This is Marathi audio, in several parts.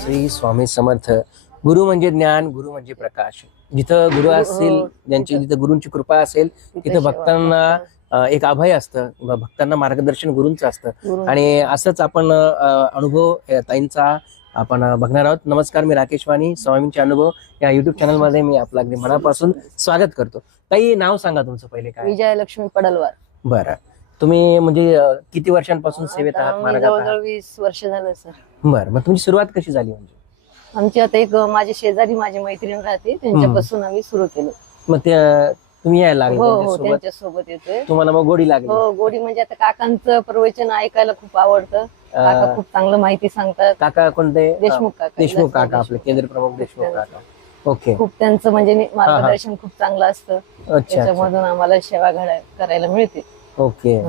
श्री स्वामी समर्थ. गुरु म्हणजे ज्ञान गुरु म्हणजे प्रकाश. जिथं गुरु असतील ज्यांची जिथं गुरूंची कृपा असेल तिथं भक्तांना एक अभय असतं. भक्तांना मार्गदर्शन गुरूंचं असतं. आणि असंच आपण अनुभव ताईंचा आपण बघणार आहोत. नमस्कार मी राकेश वाणी. स्वामींचे अनुभव. या युट्यूब चॅनलमध्ये मी आपलं अगदी मनापासून स्वागत करतो. ताई नाव सांगा तुमचं पहिले काय? विजयलक्ष्मी पडलवार. बरं. तुम्ही म्हणजे अं, किती वर्षांपासून सेवेत आहात मी मार्गात आहात? जवळजवळ वीस वर्ष झालं सर. बरं मग तुमची सुरुवात कशी झाली म्हणजे? आमची आता एक माझी शेजारी माझी मैत्रीण राहते त्यांच्यापासून आम्ही सुरू केलं. मग ते अं, तुम्ही यायला लागले हो हो त्यांच्यासोबत? त्यांच्यासोबत येतोय. तुम्हाला मग गोडी लागली. हो गोडी म्हणजे आता काकांचं प्रवचन ऐकायला खूप आवडतं. काका अं, खूप चांगलं माहिती सांगतात. काका कोणते? देशमुख काका देशमुख काका आपले केंद्र प्रमुख देशमुख काका. ओके. खूप त्यांचं म्हणजे नि- मार्गदर्शन खूप चांगलं असतं. अच्छा अच्छा. त्याच्यामधून आम्हाला सेवा घडा करायला मिळते. ओके.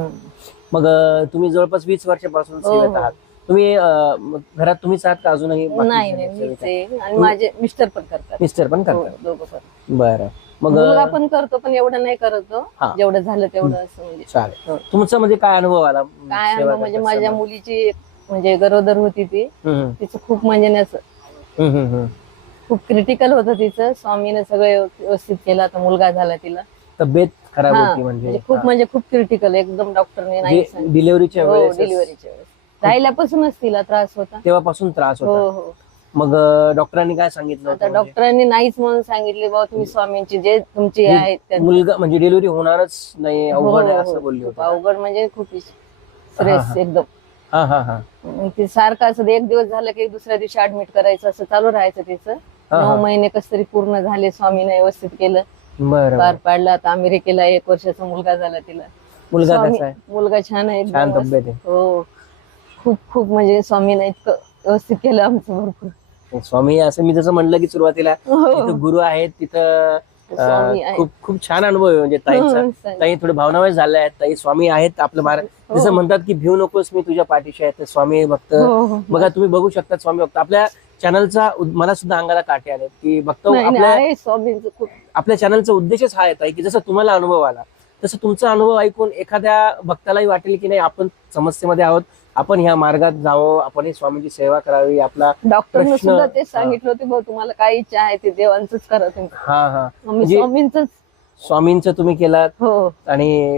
मग अं, तुम्ही जवळपास वीस वर्षापासून हो, सेवेत हो. आहात. तुम्ही अं, घरात तुम्हीच आहात का अजूनही बाकी नाही नाही सेवेत मीच आहेत? आहे. आणि माझे मिस्टर पण करतात. मिस्टर पण हो, करतात. दोघं पण. बरं. मग मुलगा अं, पण करतो पण एवढं नाही करत तो. हा. जेवढं झालं तेवढं असं म्हणजे. चालेल. तुमचा म्हणजे काय अनुभव आला? काय सेवा अनुभव म्हणजे माझ्या? मुलीची म्हणजे गरोदर होती ती. हम्म, तिचं खूप म्हणजे असं हम्म, हम्म, हम्म. खूप क्रिटिकल होतं तिचं. स्वामीने सगळं व्यवस्थित केलं. आता मुलगा झाला तिला. तब्येत खराब हा, होती म्हणजे. म्हणजे खूप म्हणजे खूप क्रिटिकल एकदम डॉक्टरने नाही सांगितलं. डिलिव्हरीच्या हो वेळेस डिलिव्हरीच्या वेळेस. राहिल्यापासूनच तिला त्रास होता. तेव्हापासून त्रास हो होता. हो मग अं, डॉक्टरांनी काय सांगितलं आता होतं म्हणजे? डॉक्टरांनी नाहीच म्हणून सांगितले बाबा तुम्ही स्वामींची जे तुमचे हे आहेत त्यांचं- मुलगा म्हणजे डिलिव्हरी होणारच नाही अवघड आहे हो, असं हो, बोलली खूप होती अवघड म्हणजे खूप हा, स्ट्रेस हा. एकदम. हा हा हा. मग ते सारखं असं एक दिवस झालं की दुसऱ्या दिवशी ऍडमिट करायचं असं चालू राहायचं तिचं. हा, हा. नऊ महिने कस तरी पूर्ण झाले स्वामीने व्यवस्थित केलं. बरं पार. पाडला आता अमेरिकेला एक वर्षाचा मुलगा झाला तिला मुलगा स्वामी- कसा आहे मुलगा छान आहे छान. तब्येत आहे हो खूप खूप म्हणजे स्वामीने इतकं व्यवस्थित केलं आमचं भरपूर स्वामी असं मी जसं म्हणलं की सुरुवातीला हो. तिथं गुरु आहेत तिथं स्वामी अं, आहे. खूप खूप छान अनुभव आहे म्हणजे ताईंचा हो. ताई थोडे भावनामय झाले आहेत ताई स्वामी आहेत आपलं मार्ग हो. जसं म्हणतात की भिऊ नकोस मी तुझ्या पाठीशी आहे तर स्वामी भक्त हो, हो. बघा तुम्ही बघू शकता स्वामी भक्त आपल्या चॅनलचा मला सुद्धा अंगाला काटे आले की नाही, आपल्या चॅनलचा उद्देशच हा आहे की जसं तुम्हाला अनुभव आला तसं तुमचा अनुभव ऐकून एखाद्या भक्तालाही वाटेल की नाही आपण समस्येमध्ये आहोत आपण ह्या मार्गात जावं आपण ही स्वामींची सेवा करावी आपला सुद्धा ते सांगितलं होते भाऊ तुम्हाला काय इच्छा आहे ते देवांचंच करा तुम्ही. हा हा. म्हणजे- स्वामींच स्वामींचं तुम्ही केलात हो. आणि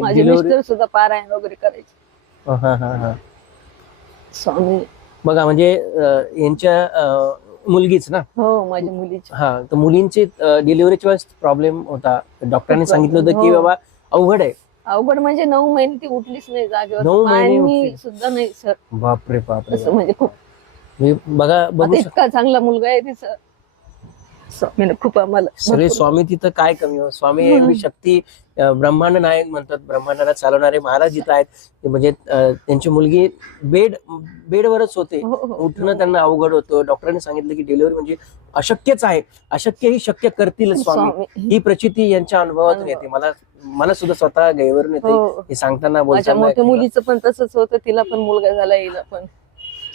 सुद्धा पारायण वगैरे करायचे. हा हा हा. स्वामी बघा म्हणजे अं, यांच्या अं, मुलगीच ना? हो माझ्या मुलीची. हा तर मुलींची डिलिव्हरीच्या वेळेस प्रॉब्लेम होता. डॉक्टरांनी सांगितलं होतं की हो. बाबा अवघड आहे. अवघड म्हणजे नऊ महिने ती उठलीच नाही जागेवर. नऊ महिने पाणी उठली. सुद्धा नाही सर बापरे बापरे. असं म्हणजे खूप. म्हणजे बघा इतका चांगला मुलगा आहे तिचा. स्वामीने खूप आम्हाला सगळे स्वामी तिथं काय कमी? हो. स्वामी एवढी शक्ती अं, ब्रह्मांड नायक म्हणतात. ब्रह्मांडाला चालवणारे महाराज जिथं आहेत. ते म्हणजे अं, त्यांची मुलगी बेड बेडवरच होते. हो, हो. उठणं त्यांना अवघड होतं. डॉक्टरांनी सांगितलं की डिलिव्हरी म्हणजे अशक्यच आहे. अशक्य ही शक्य करतील स्वामी. स्वामी. ही प्रचिती यांच्या अनुभवातून येते. मला मला सुद्धा स्वतः गैवरून येते. हो. हे सांगताना माझ्या बोलताना मोठ्या मुलीचं पण तसंच होतं. तिला पण मुलगा झाला हिला पण.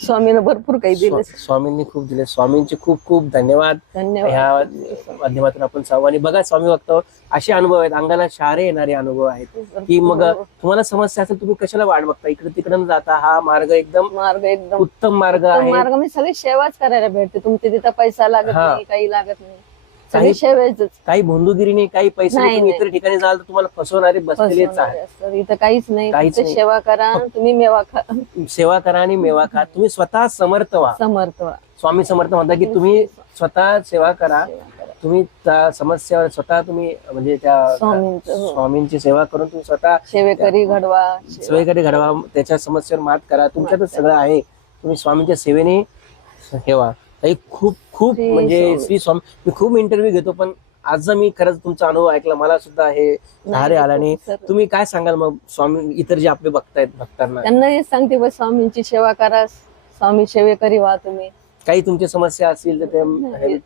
स्वामीनं भरपूर काही दिलं स्वा- स्वामींनी खूप दिले. स्वामींचे खूप खूप धन्यवाद. धन्यवाद. ह्या माध्यमातून आपण सांगू आणि बघा स्वामी भक्त असे अनुभव आहेत. अंगाला शहारे येणारे अनुभव आहेत. की मग. तुम्हाला समस्या असेल तुम्ही कशाला वाट बघता इकडे तिकडे न जाता हा मार्ग एकदम मार्ग एकदम. उत्तम मार्ग उत्तम आहे. मार्ग मी सगळी सेवाच करायला भेटते. तुमच्या तिथं पैसा लागत हा. नाही काही लागत नाही. काही- काही भोंदूगिरीने काही पैसे. इतर ठिकाणी जाल तर तुम्हाला फसवणारे बसलेलेच आहेत इथं काहीच नाही. सेवा करा तुम्ही मेवा खा सेवा करा आणि मेवा खा तुम्ही स्वतः समर्थ व्हा समर्थ व्हा. स्वामी समर्थ म्हणता की तुम्ही स्वतः सेवा करा. तुम्ही त्या समस्यावर स्वतः तुम्ही म्हणजे त्या स्वामींचं, हो. स्वामींची सेवा करून तुम्ही स्वतः सेवेकरी घडवा सेवा. सगळीकडे घडवा त्याच्या समस्येवर मात करा तुमच्यातच सगळं आहे तुम्ही स्वामींच्या सेवेने ठेवा खूप खूप म्हणजे. श्री स्वामी मी खूप इंटरव्ह्यू घेतो पण आज मी खरंच तुमचा अनुभव ऐकला मला सुद्धा हे धारे आला आणि. तुम्ही काय सांगाल मग स्वामी इतर जे आपले भक्त आहेत भक्तांना त्यांना हेच सांगते बस स्वामींची सेवा करा स्वामी सेवेकरी व्हा तुम्ही काही तुमची समस्या असतील तर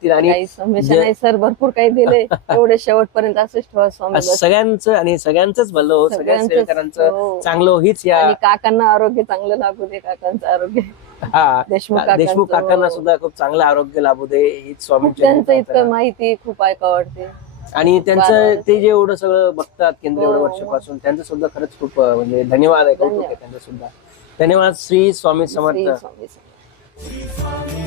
ते आणि समस्या नाही सर भरपूर काही दिले एवढे शेवटपर्यंत असंच ठेवा स्वामी. सगळ्यांचं आणि सगळ्यांचंच भलं हो सगळ्या सेवेकरांचं हो. चांगलं हो हीच या काकांना आरोग्य चांगलं लागू दे काकांचं आरोग्य हा देशमुख देशमुख काकांना. सुद्धा खूप चांगलं आरोग्य लाभू दे हीच खूप स्वामींची त्यांचं इतकं. माहिती खूप ऐका वाटते आणि त्यांचं. ते जे एवढं सगळं बघतात केंद्र एवढं हो. वर्षापासून त्यांचं सुद्धा खरंच खूप म्हणजे धन्यवाद आहे कौतुक आहे धन्यवाद. त्यांचं सुद्धा धन्यवाद श्री स्वामी समर्थ श्री स्वामी समर्थ.